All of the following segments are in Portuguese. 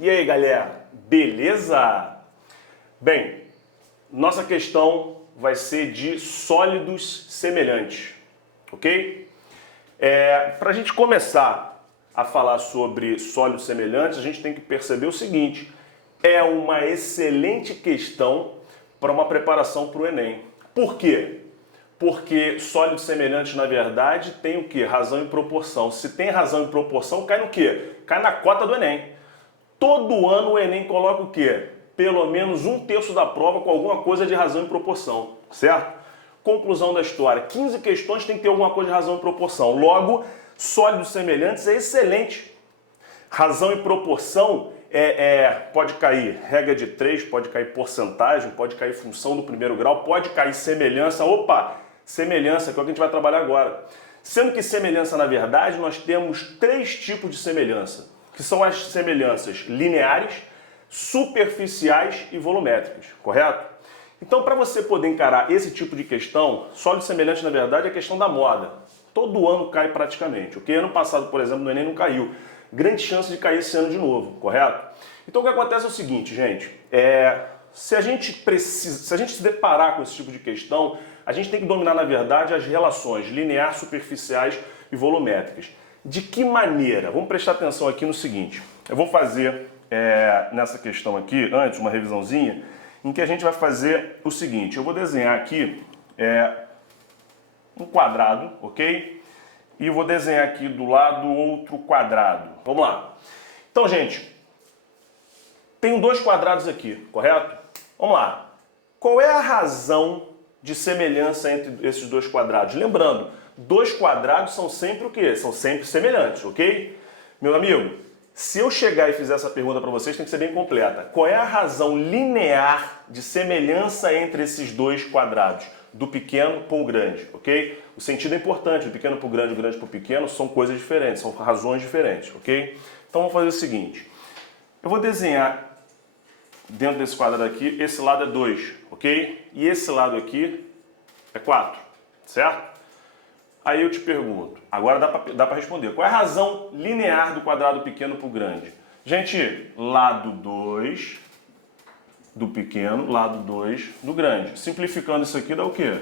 E aí, galera, beleza? Bem, nossa questão vai ser de sólidos semelhantes, ok? Para a gente começar a falar sobre sólidos semelhantes, a gente tem que perceber o seguinte: é uma excelente questão para uma preparação para o Enem. Por quê? Porque sólidos semelhantes, na verdade, tem o quê? Razão e proporção. Se tem razão e proporção, cai no quê? Cai na cota do Enem. Todo ano o Enem coloca o quê? Pelo menos 1/3 da prova com alguma coisa de razão e proporção, certo? Conclusão da história: 15 questões tem que ter alguma coisa de razão e proporção. Logo, sólidos semelhantes é excelente. Razão e proporção pode cair regra de 3, pode cair porcentagem, pode cair função do primeiro grau, pode cair semelhança. Opa, semelhança, que é o que a gente vai trabalhar agora. Sendo que semelhança, na verdade, nós temos 3 tipos de semelhança, que são as semelhanças lineares, superficiais e volumétricas, correto? Então, para você poder encarar esse tipo de questão, sólido semelhante, na verdade, é questão da moda. Todo ano cai praticamente, ok? Ano passado, por exemplo, no Enem não caiu. Grande chance de cair esse ano de novo, correto? Então, o que acontece é o seguinte, gente, se a gente se deparar com esse tipo de questão, a gente tem que dominar, na verdade, as relações lineares, superficiais e volumétricas. De que maneira? Vamos prestar atenção aqui no seguinte: eu vou fazer nessa questão aqui, antes, uma revisãozinha, em que a gente vai fazer o seguinte: eu vou desenhar aqui um quadrado, ok? E vou desenhar aqui do lado outro quadrado. Vamos lá. Então, gente, tenho 2 quadrados aqui, correto? Vamos lá. Qual é a razão de semelhança entre esses 2 quadrados? Lembrando, 2 quadrados são sempre o quê? São sempre semelhantes, ok? Meu amigo, se eu chegar e fizer essa pergunta para vocês, tem que ser bem completa. Qual é a razão linear de semelhança entre esses 2 quadrados? Do pequeno para o grande, ok? O sentido é importante, do pequeno para o grande para o pequeno, são coisas diferentes, são razões diferentes, ok? Então vamos fazer o seguinte: eu vou desenhar dentro desse quadrado aqui, esse lado é 2, ok? E esse lado aqui é 4, certo? Aí eu te pergunto, agora dá para responder, qual é a razão linear do quadrado pequeno para o grande? Gente, lado 2 do pequeno, lado 2 do grande. Simplificando isso aqui dá o quê?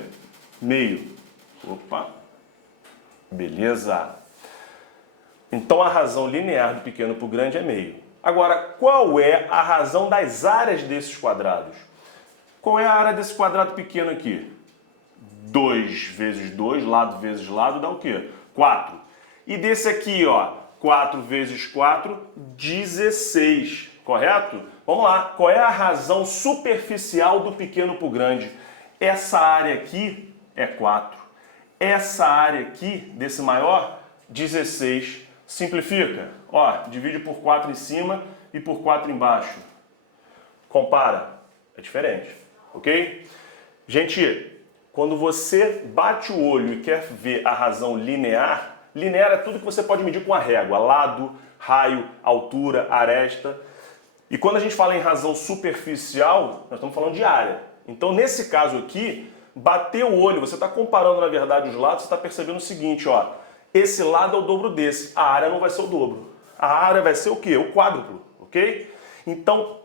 Meio. Opa, beleza. Então a razão linear do pequeno para o grande é meio. Agora, qual é a razão das áreas desses quadrados? Qual é a área desse quadrado pequeno aqui? 2 vezes 2, lado vezes lado, dá o quê? 4. E desse aqui, ó, 4 vezes 4, 16, correto? Vamos lá, qual é a razão superficial do pequeno para o grande? Essa área aqui é 4. Essa área aqui, desse maior, 16. Simplifica. Ó, divide por 4 em cima e por 4 embaixo. Compara. É diferente, ok? Gente, quando você bate o olho e quer ver a razão linear, linear é tudo que você pode medir com a régua. Lado, raio, altura, aresta. E quando a gente fala em razão superficial, nós estamos falando de área. Então, nesse caso aqui, bater o olho, você está comparando, na verdade, os lados, você está percebendo o seguinte, ó. Esse lado é o dobro desse, a área não vai ser o dobro. A área vai ser o quê? O quádruplo, ok? Então,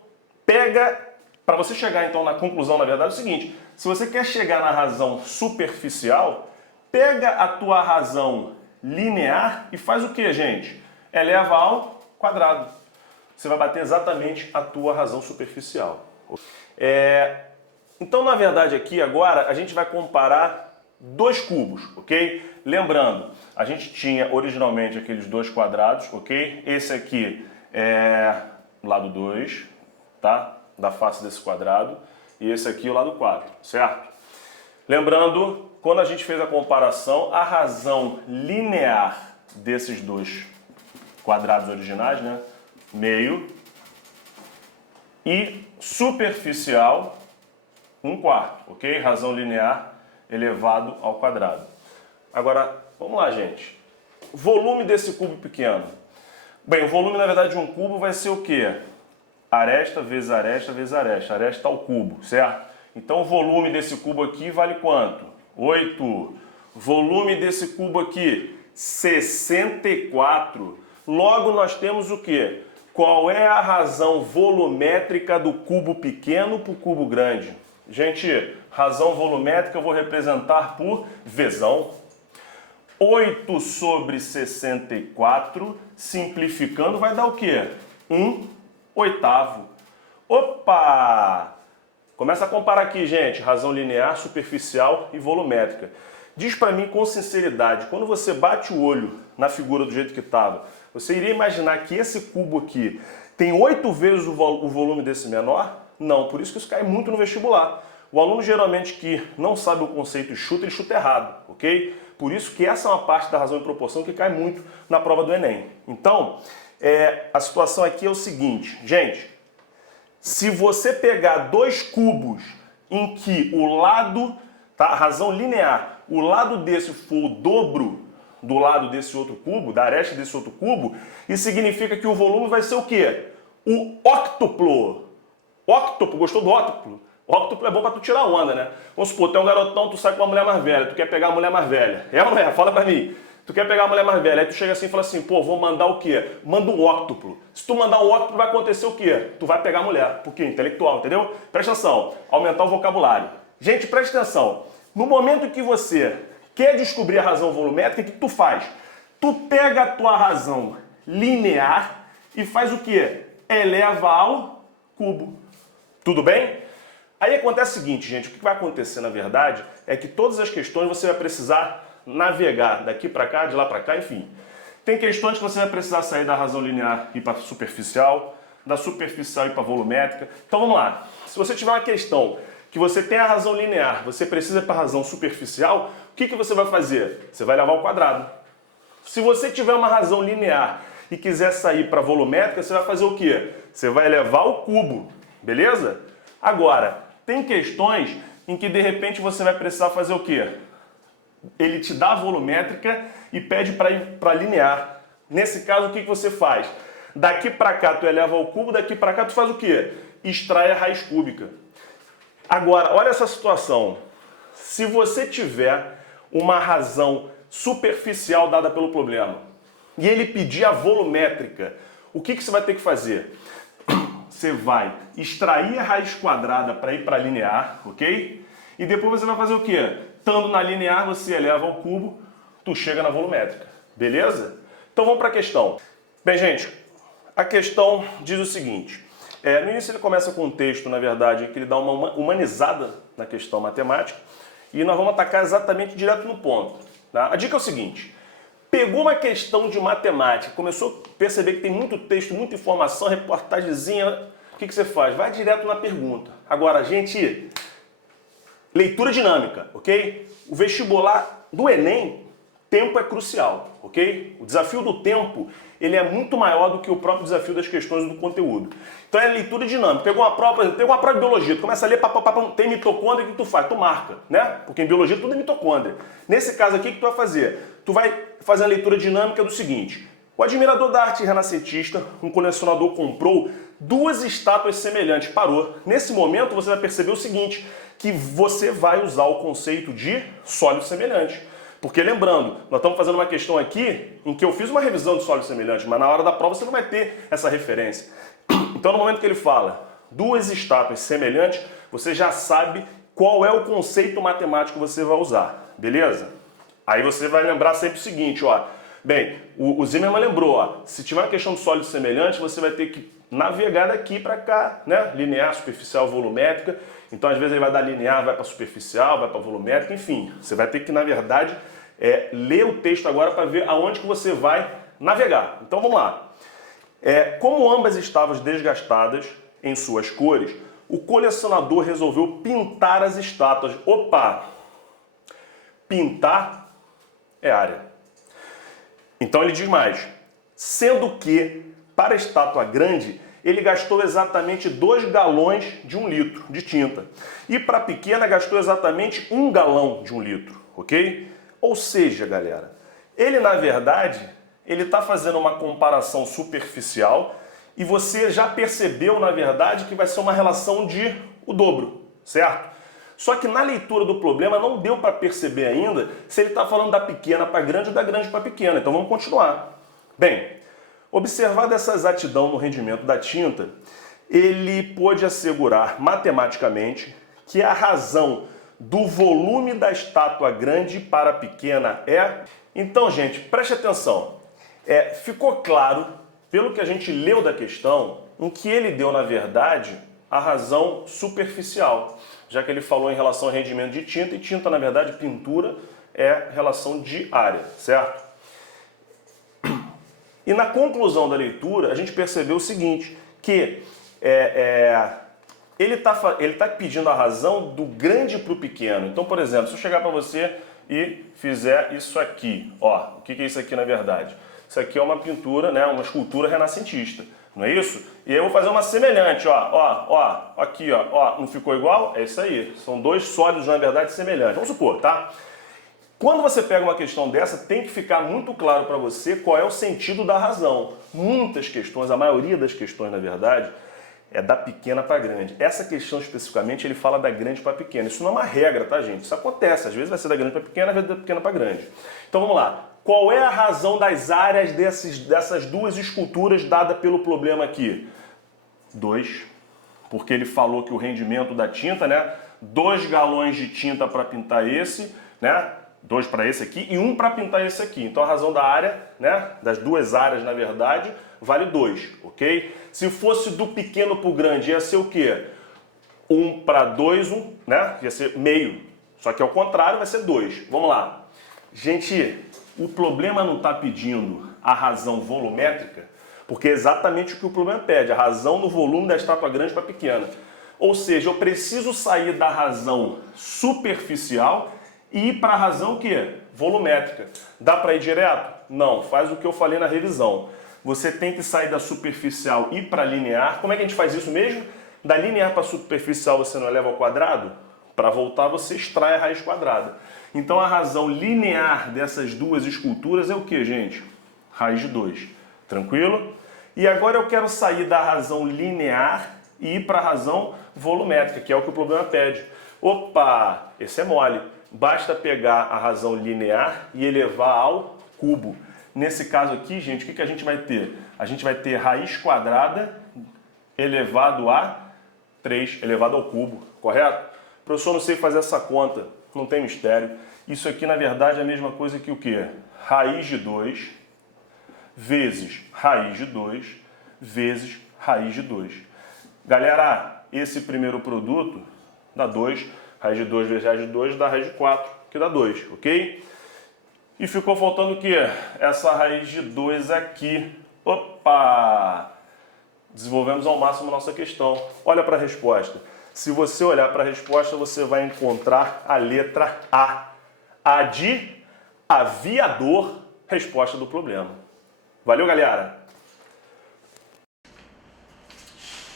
para você chegar então na conclusão, na verdade, é o seguinte: se você quer chegar na razão superficial, pega a tua razão linear e faz o quê, gente? Eleva ao quadrado. Você vai bater exatamente a tua razão superficial. Então, na verdade, aqui agora a gente vai comparar 2 cubos, ok? Lembrando, a gente tinha originalmente aqueles 2 quadrados, ok? Esse aqui é o lado 2, tá? Da face desse quadrado. E esse aqui é o lado 4, certo? Lembrando, quando a gente fez a comparação, a razão linear desses 2 quadrados originais, né? Meio, e superficial, 1/4, ok? Razão linear elevado ao quadrado. Agora, vamos lá, gente. Volume desse cubo pequeno. Bem, o volume, na verdade, de um cubo vai ser o quê? Aresta vezes aresta vezes aresta. Aresta ao cubo, certo? Então, o volume desse cubo aqui vale quanto? 8. Volume desse cubo aqui, 64. Logo, nós temos o quê? Qual é a razão volumétrica do cubo pequeno para o cubo grande? Gente, razão volumétrica eu vou representar por Vzão. 8 sobre 64, simplificando, vai dar o quê? 1/8. Opa! Começa a comparar aqui, gente, razão linear, superficial e volumétrica. Diz para mim com sinceridade, quando você bate o olho na figura do jeito que estava, você iria imaginar que esse cubo aqui tem 8 vezes o volume desse menor? Não, por isso que isso cai muito no vestibular. O aluno geralmente que não sabe o conceito e chuta, ele chuta errado, ok? Por isso que essa é uma parte da razão e proporção que cai muito na prova do Enem. Então, a situação aqui é o seguinte, gente, se você pegar dois cubos em que o lado, tá, a razão linear, o lado desse for o dobro do lado desse outro cubo, da aresta desse outro cubo, isso significa que o volume vai ser o quê? O óctuplo. Óctuplo, gostou do óctuplo? Óctuplo é bom pra tu tirar onda, né? Vamos supor, tu é um garotão, tu sai com uma mulher mais velha, tu quer pegar a mulher mais velha. É ou não é? Fala pra mim. Tu quer pegar a mulher mais velha, aí tu chega assim e fala assim, pô, vou mandar o quê? Manda um óctuplo. Se tu mandar um óctuplo, vai acontecer o quê? Tu vai pegar a mulher. Por quê? Intelectual, entendeu? Presta atenção. Aumentar o vocabulário. Gente, presta atenção. No momento que você quer descobrir a razão volumétrica, o que tu faz? Tu pega a tua razão linear e faz o quê? Eleva ao cubo. Tudo bem? Aí acontece o seguinte, gente, o que vai acontecer na verdade é que todas as questões você vai precisar navegar daqui para cá, de lá para cá, enfim. Tem questões que você vai precisar sair da razão linear e ir para superficial, da superficial e ir para volumétrica. Então vamos lá. Se você tiver uma questão que você tem a razão linear, você precisa ir para a razão superficial, o que você vai fazer? Você vai levar ao quadrado. Se você tiver uma razão linear e quiser sair para volumétrica, você vai fazer o quê? Você vai elevar ao cubo, beleza? Agora, tem questões em que de repente você vai precisar fazer o quê? Ele te dá a volumétrica e pede para ir para linear. Nesse caso, o que você faz? Daqui para cá tu eleva ao cubo, daqui para cá tu faz o quê? Extrai a raiz cúbica. Agora, olha essa situação. Se você tiver uma razão superficial dada pelo problema e ele pedir a volumétrica, o que você vai ter que fazer? Você vai extrair a raiz quadrada para ir para linear, ok? E depois você vai fazer o quê? Estando na linear, você eleva ao cubo, tu chega na volumétrica, beleza? Então vamos para a questão. Bem, gente, a questão diz o seguinte. No início ele começa com um texto, na verdade, em que ele dá uma humanizada na questão matemática e nós vamos atacar exatamente direto no ponto. Tá? A dica é o seguinte. Pegou uma questão de matemática, começou a perceber que tem muito texto, muita informação, reportagemzinha, o que você faz? Vai direto na pergunta. Agora, gente, leitura dinâmica, ok? O vestibular do Enem, tempo é crucial, ok? O desafio do tempo, ele é muito maior do que o próprio desafio das questões do conteúdo. Então é leitura dinâmica. Pegou uma prova de biologia, tu começa a ler, tem mitocôndria, o que tu faz? Tu marca, né? Porque em biologia tudo é mitocôndria. Nesse caso aqui, o que tu vai fazer? Tu vai fazer a leitura dinâmica do seguinte. O admirador da arte renascentista, um colecionador, comprou 2 estátuas semelhantes. Parou. Nesse momento você vai perceber o seguinte, que você vai usar o conceito de sólido semelhante. Porque lembrando, nós estamos fazendo uma questão aqui em que eu fiz uma revisão de sólido semelhante, mas na hora da prova você não vai ter essa referência. Então no momento que ele fala 2 estátuas semelhantes, você já sabe qual é o conceito matemático que você vai usar, beleza? Aí você vai lembrar sempre o seguinte, ó. Bem, o Zimmermann lembrou, ó, se tiver uma questão de sólido semelhante, você vai ter que navegar daqui para cá, né? Linear, superficial, volumétrica. Então, às vezes, ele vai dar linear, vai para superficial, vai para volumétrica, enfim. Você vai ter que, na verdade, ler o texto agora para ver aonde que você vai navegar. Então, vamos lá. Como ambas estavam desgastadas em suas cores, o colecionador resolveu pintar as estátuas. Opa! Pintar é área. Então ele diz mais, sendo que, para a estátua grande, ele gastou exatamente 2 galões de 1 litro de tinta. E para a pequena gastou exatamente 1 galão de 1 litro, ok? Ou seja, galera, ele na verdade, ele está fazendo uma comparação superficial e você já percebeu, na verdade, que vai ser uma relação de o dobro, certo? Só que na leitura do problema não deu para perceber ainda se ele está falando da pequena para grande ou da grande para pequena. Então vamos continuar. Bem, Observada essa exatidão no rendimento da tinta, ele pôde assegurar matematicamente que a razão do volume da estátua grande para a pequena é... Então, gente, preste atenção. Ficou claro, pelo que a gente leu da questão, em que ele deu, na verdade, a razão superficial, já que ele falou em relação ao rendimento de tinta, e tinta, na verdade, pintura, é relação de área, certo? E na conclusão da leitura, a gente percebeu o seguinte, que ele tá pedindo a razão do grande para o pequeno. Então, por exemplo, se eu chegar para você e fizer isso aqui, ó, o que é isso aqui na verdade? Isso aqui é uma pintura, né, uma escultura renascentista, não é isso? E aí eu vou fazer uma semelhante, aqui, ó, não ficou igual? É isso aí, são dois sólidos, na verdade, semelhantes. Vamos supor, tá? Quando você pega uma questão dessa, tem que ficar muito claro para você qual é o sentido da razão. Muitas questões, a maioria das questões, na verdade, é da pequena para grande. Essa questão especificamente, ele fala da grande para pequena. Isso não é uma regra, tá, gente? Isso acontece. Às vezes vai ser da grande para pequena, às vezes da pequena para grande. Então vamos lá. Qual é a razão das áreas dessas duas esculturas dada pelo problema aqui? 2. Porque ele falou que o rendimento da tinta, né? 2 galões de tinta para pintar esse, né? 2 para esse aqui e 1 para pintar esse aqui. Então a razão da área, né, das duas áreas, na verdade, vale 2, ok? Se fosse do pequeno para o grande, ia ser o quê? 1 para 2, né? Ia ser meio. Só que ao contrário, vai ser 2. Vamos lá. Gente, o problema não está pedindo a razão volumétrica, porque é exatamente o que o problema pede, a razão no volume da estátua grande para pequena. Ou seja, eu preciso sair da razão superficial e ir para a razão o quê? Volumétrica. Dá para ir direto? Não, faz o que eu falei na revisão. Você tem que sair da superficial e ir para linear. Como é que a gente faz isso mesmo? Da linear para superficial você não eleva ao quadrado? Para voltar você extrai a raiz quadrada. Então a razão linear dessas duas esculturas é o que, gente? Raiz de 2. Tranquilo? E agora eu quero sair da razão linear e ir para a razão volumétrica, que é o que o problema pede. Opa, esse é mole. Basta pegar a razão linear e elevar ao cubo. Nesse caso aqui, gente, o que a gente vai ter? A gente vai ter raiz quadrada elevado a 3, elevado ao cubo, correto? Professor, não sei fazer essa conta, não tem mistério. Isso aqui, na verdade, é a mesma coisa que o quê? Raiz de 2 vezes raiz de 2 vezes raiz de 2. Galera, esse primeiro produto dá 2, raiz de 2 vezes raiz de 2 dá raiz de 4, que dá 2, ok? E ficou faltando o quê? Essa raiz de 2 aqui. Opa! Desenvolvemos ao máximo a nossa questão. Olha para a resposta. Se você olhar para a resposta, você vai encontrar a letra A. A de aviador, resposta do problema. Valeu, galera!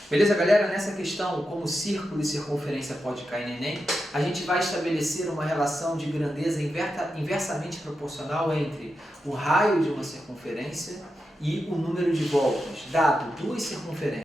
Beleza, galera? Nessa questão, como círculo e circunferência pode cair no Enem, a gente vai estabelecer uma relação de grandeza inversamente proporcional entre o raio de uma circunferência e o número de voltas, dado duas circunferências.